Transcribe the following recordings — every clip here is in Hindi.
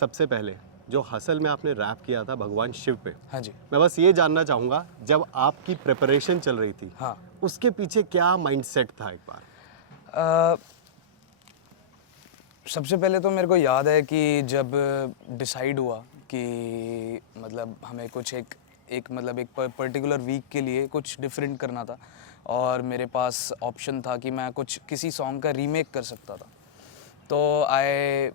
सबसे पहले जो हसल में आपने रैप किया था भगवान शिव पे, हाँ जी। मैं बस ये जानना चाहूँगा जब आपकी प्रिपरेशन चल रही थी हाँ। उसके पीछे क्या माइंडसेट था एक बार? अ, सबसे पहले तो मेरे को याद है कि जब डिसाइड हुआ कि मतलब हमें कुछ एक एक मतलब एक पर्टिकुलर वीक के लिए कुछ डिफरेंट करना था और मेरे पास ऑप्शन था कि मैं कुछ किसी सॉन्ग का रीमेक कर सकता था। तो आई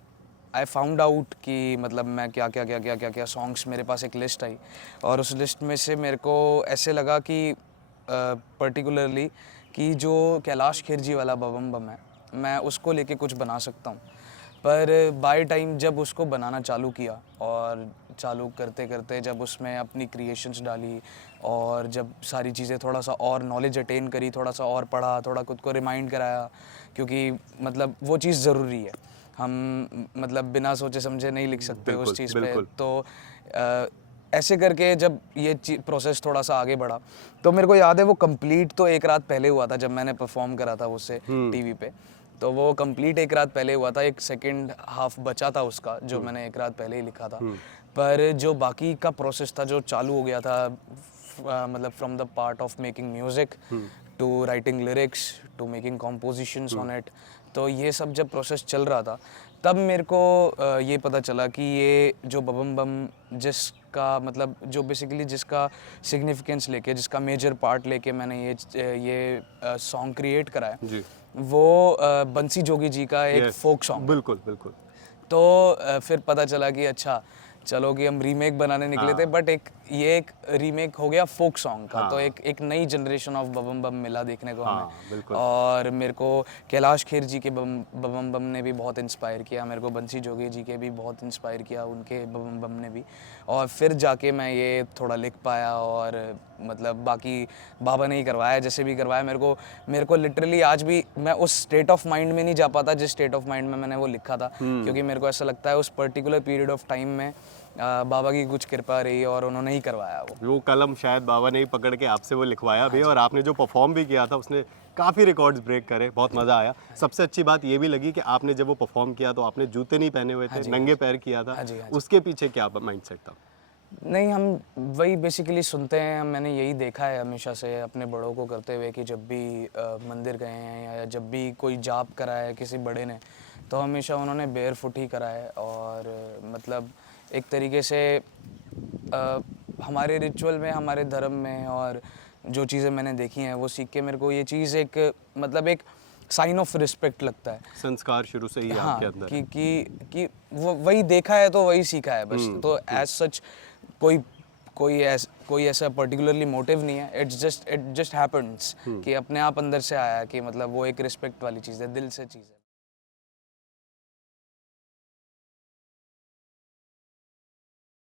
आई फाउंड आउट कि मतलब मैं क्या सॉन्ग्स, मेरे पास एक लिस्ट आई और उस लिस्ट में से मेरे को ऐसे लगा कि पर्टिकुलरली कि जो कैलाश खेरजी वाला बबम बम है, मैं उसको लेके कुछ बना सकता हूँ। पर बाय टाइम जब उसको बनाना चालू किया और चालू करते करते जब उसमें अपनी क्रिएशंस डाली और जब सारी चीज़ें थोड़ा सा और नॉलेज अटेन करी, थोड़ा सा और पढ़ा, थोड़ा खुद को रिमाइंड कराया, क्योंकि मतलब वो चीज़ ज़रूरी है। हम मतलब बिना सोचे समझे नहीं लिख सकते उस बिल्कुल, चीज़ पे। बिल्कुल। तो ऐसे करके जब ये प्रोसेस थोड़ा सा आगे बढ़ा तो मेरे को याद है वो कंप्लीट तो एक रात पहले हुआ था जब मैंने परफॉर्म करा था उससे टीवी पे। तो वो कंप्लीट एक रात पहले हुआ था, एक सेकंड हाफ बचा था उसका जो मैंने एक रात पहले ही लिखा था। पर जो बाकी का प्रोसेस था जो चालू हो गया था, मतलब from the part of making music to writing lyrics to making compositions on it, तो ये सब जब प्रोसेस चल रहा था तब मेरे को ये पता चला कि ये जो बबम बम जिसका मतलब जो बेसिकली जिसका सिग्निफिकेंस लेके, जिसका मेजर पार्ट लेके मैंने ये सॉन्ग क्रिएट करा है, जी। वो बंसी जोगी जी का एक यस, फोक सॉन्ग है। बिल्कुल, बिल्कुल। तो फिर पता चला कि अच्छा चलो कि हम रीमेक बनाने निकले थे, हाँ, बट ये एक रीमेक हो गया फोक सॉन्ग का। तो हाँ, एक नई जनरेशन ऑफ बबम बम मिला देखने को हमें। हाँ, बिल्कुल। और मेरे को कैलाश खेर जी के बबम बम ने भी बहुत इंस्पायर किया, मेरे को बंसी जोगी जी के भी बहुत इंस्पायर किया, उनके बबम बम ने भी। और फिर जाके मैं ये थोड़ा लिख पाया और मतलब बाकी बाबा ने ही करवाया, जैसे भी करवाया मेरे को लिटरली आज भी मैं उस स्टेट ऑफ माइंड में नहीं जा पाता जिस स्टेट ऑफ माइंड में मैंने वो लिखा था, क्योंकि मेरे को ऐसा लगता है उस पर्टिकुलर पीरियड ऑफ टाइम में बाबा की कुछ कृपा रही और उन्होंने ही करवाया वो। कलम शायद बाबा ने ही पकड़ के आपसे वो लिखवाया भी, और आपने जो परफॉर्म भी किया था उसने काफ़ी रिकॉर्ड्स ब्रेक करे, बहुत मज़ा आया। सबसे अच्छी बात ये भी लगी कि आपने जब वो परफॉर्म किया तो आपने जूते नहीं पहने हुए थे, नंगे पैर किया था। हाँ जी, हाँ जी। उसके पीछे क्या माइंडसेट था? नहीं, हम वही बेसिकली सुनते हैं, मैंने यही देखा है हमेशा से अपने बड़ों को करते हुए कि जब भी मंदिर गए हैं या जब भी कोई जाप करा है किसी बड़े ने, तो हमेशा उन्होंने बेयर फुट ही करा है। और मतलब एक तरीके से हमारे रिचुअल में, हमारे धर्म में, और जो चीज़ें मैंने देखी हैं वो सीख के मेरे को ये चीज़ एक मतलब एक साइन ऑफ रिस्पेक्ट लगता है। संस्कार शुरू से ही हाँ, आपके अंदर है। कि वो वही देखा है तो वही सीखा है बस। तो एज सच कोई कोई ऐसा पर्टिकुलरली मोटिव नहीं है, इट जस्ट हैपेंस कि अपने आप अंदर से आया कि मतलब वो एक रिस्पेक्ट वाली चीज़ है, दिल से चीज़ है।